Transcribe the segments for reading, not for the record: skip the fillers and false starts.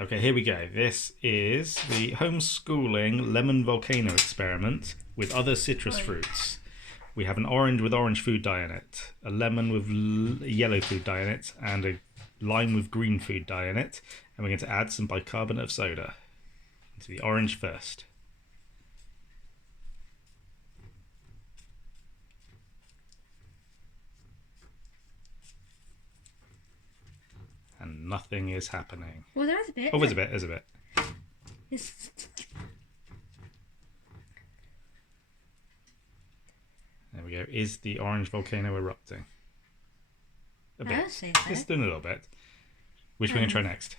Okay, here we go. This is the homeschooling lemon volcano experiment with other citrus fruits. We have an orange with orange food dye in it, a lemon with yellow food dye in it, and a lime with green food dye in it. And we're going to add some bicarbonate of soda into the orange first. And nothing is happening. Well, there's a bit. Oh, there's a bit, there's a bit. There we go. Is the orange volcano erupting? A bit. I'd say so. It's doing a little bit. Which we're going to try next?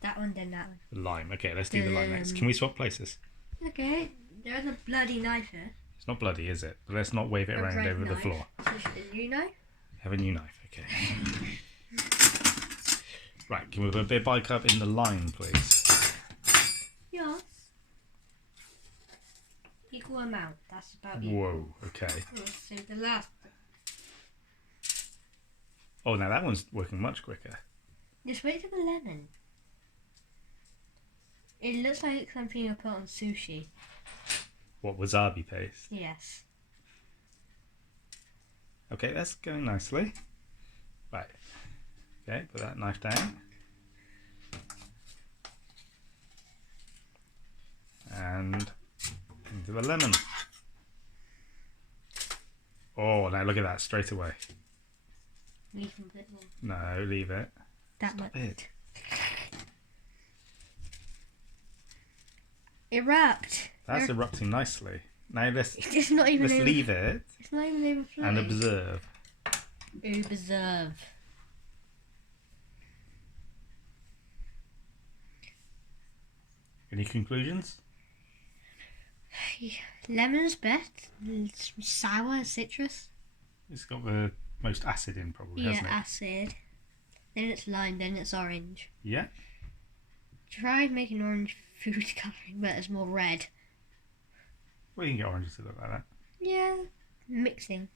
That one, then that one. The lime. Okay, let's do the lime next. Can we swap places? Okay, there's a bloody knife here. It's not bloody, is it? But let's not wave it around over the floor. A new knife? Have a new knife, okay. Right, can we put a bit of bicarb in the lime, please? Yes. Equal amount, that's about equal. Whoa, okay. So the last. Oh, now that one's working much quicker. Just wait for the lemon. It looks like something you put on sushi. What, wasabi paste? Yes. Okay, that's going nicely. Right. Okay, put that knife down. And into the lemon. Oh, now look at that straight away. Leave a bit more. No, leave it. That Stop much. it. Erupt. That's erupting nicely. Now let's It's not even leave it It's not even overflowing. and observe. Observe. Any conclusions? Lemon's best. It's sour, citrus. It's got the most acid in, probably, hasn't it? Acid. Then it's lime, then it's orange. Yeah. Try making orange food colouring, but it's more red. Well, you can get oranges to look like that. Yeah. Mixing.